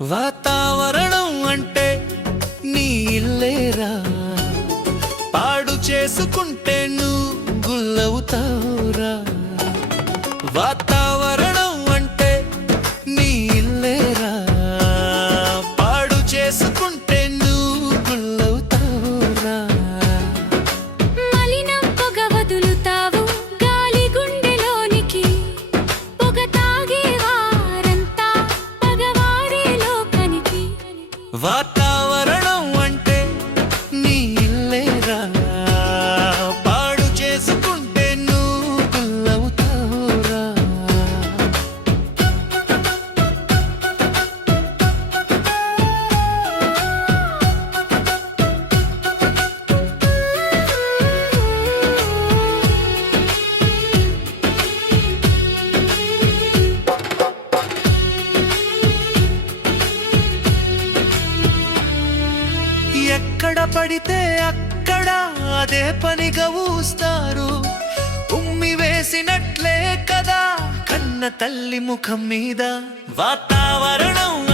వాతావరణం అంటే నీ ఇల్లేరా? పాడు చేసుకుంటే నువ్వు గుల్లవుతావురా. వాతా Вата. ఎక్కడ పడితే అక్కడ అదే పనిగా ఊస్తారు. ఉమ్మి వేసినట్లే కదా కన్న తల్లి ముఖం మీద. వాతావరణం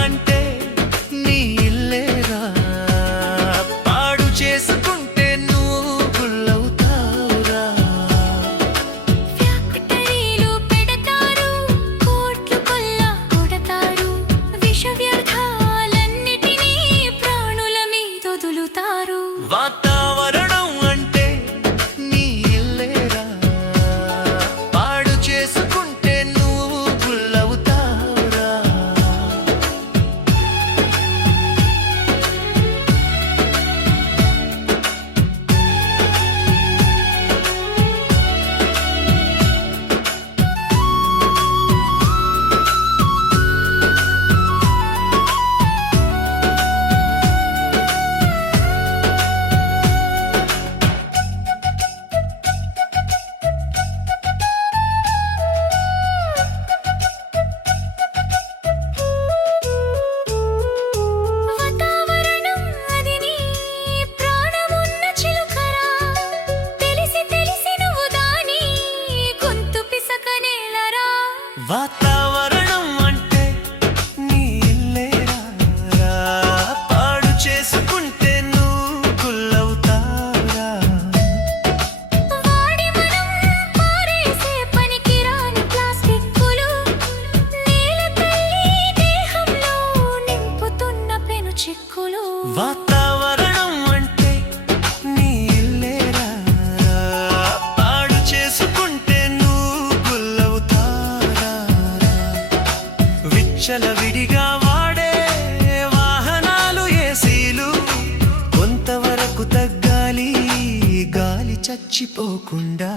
మర్చిపోకుండా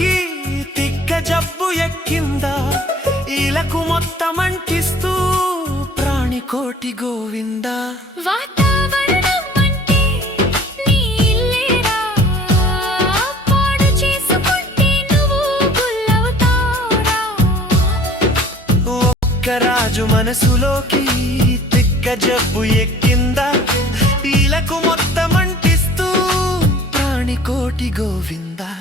తిక్కి తిక్క జబ్బు ఎక్కిందా? ఇలకు మొత్తం అంటిస్తూ ప్రాణి కోటి గోవిందా రాజు మనసులోకి తిక్క జబ్బు ఎక్కిందా? ఇలకు మొత్తం అంటిస్తూ ప్రాణి కోటి గోవిందా?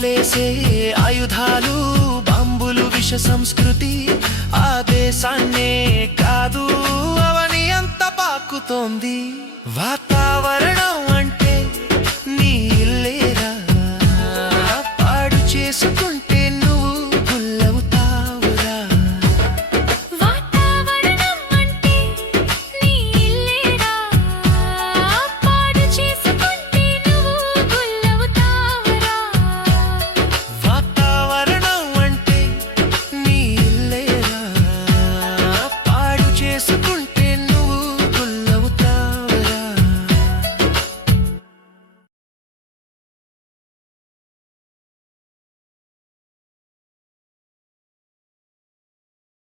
దాట్లేసే ఆయుధాలు బాంబులు విష సంస్కృతి ఆ దేశాన్నే కాదు అవని అంత పాకుతోంది. వాతా